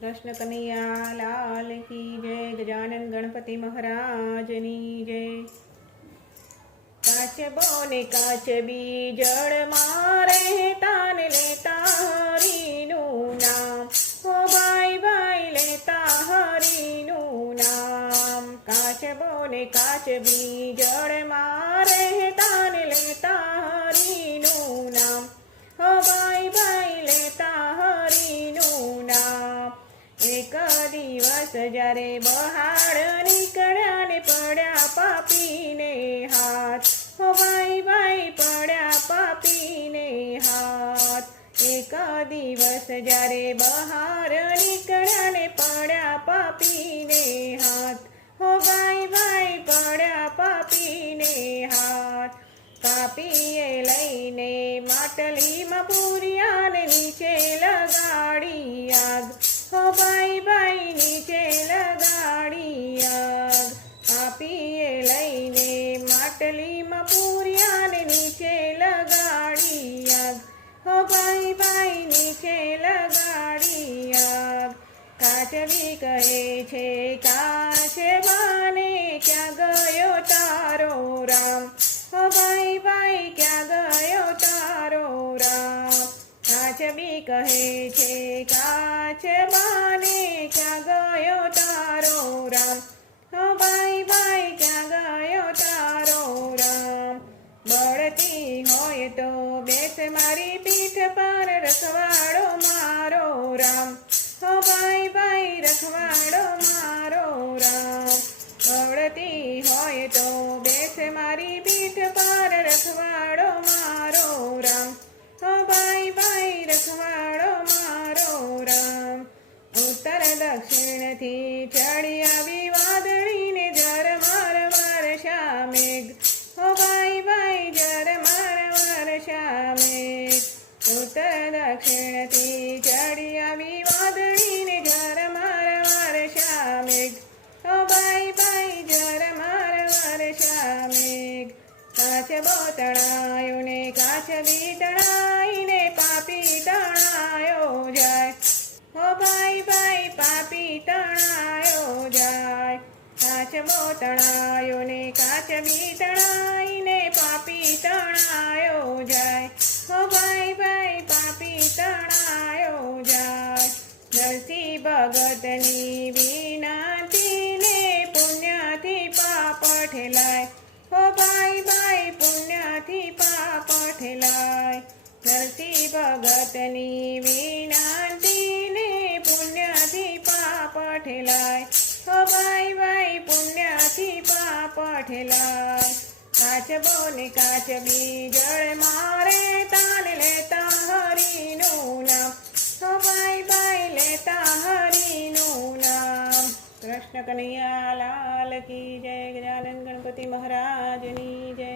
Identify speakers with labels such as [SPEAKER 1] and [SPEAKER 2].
[SPEAKER 1] કૃષ્ણ કનૈયા લાલ કી જય ગજાનન ગણપતિ મહારાજની જય. કાચ બોને કાચ બીજળ મારે તાન લેતા હરીનું નામ. ઓ ભાઈ ભાઈ લેતા હરીનું નામ. કાચ બોને કાચ બીજળ મારે તાન લેતા હરીનું દિવસ જ્યારે બહાર નીકળ્યા ને પડ્યા પાપીને હાથ. હો ભાઈ ભાઈ, પડ્યા પાપીને હાથ. એક દિવસ જ્યારે બહાર નીકળ્યા પડ્યા પાપીને હાથ. હો ભાઈ ભાઈ, પડ્યા પાપીને હાથ. કાપીએ લઈને માટલીમાં પૂર્યાને નીચે લગાડી આગ. માટલીમાં પૂર્યાને નીચે લગાડી આગ હો ભાઈ ભાઈ, નીચે લગાડી આગ કાચવી કહે છે બાને ક્યાં ગયો તારો રામ? હો ભાઈ ભાઈ, ક્યાં ગયો તારો રામ? કાચબી કહે છે કાચબાને બળતી હોય તો બેસ મારી પીઠ પર રખવાડો મારો રામ. હો ભાઈ ભાઈ, રખવાડો મારો રામ. બળતી હોય તો બેસ મારી પીઠ પર રખવાડો મારો રામ. હો ભાઈ ભાઈ, રખવાડો મારો રામ. ઉત્તર દક્ષિણથી ચડી આવી ઉત્તર દક્ષિણથી ચડી આવી વાદળીને જર માર માર મેઘ હો ભાઈ ભાઈ જર માર માર મેઘ કાચ બોતણાયો ને કાચ બી તણાઈને પાપી તણાયો જાય. હો ભાઈ ભાઈ, પાપી તણાયો જાય. કાચ બોતણાયો ને કાચ બી ભગતની વિનાતીને પુણ્યથી પાપ ઠેલાય હો ભાઈ ભાઈ પુણ્યથી પાપ ઠેલાય ધરતી ભગતની વિનાતીને પુણ્યથી પાપ ઠેલાય હો ભાઈ ભાઈ પુણ્યથી પાપ ઠેલાય કાચ બોને કાચ બીજળ મારે કૃષ્ણ કનૈયા લાલ કી જય ગજાનન ગણપતિ મહારાજની જય.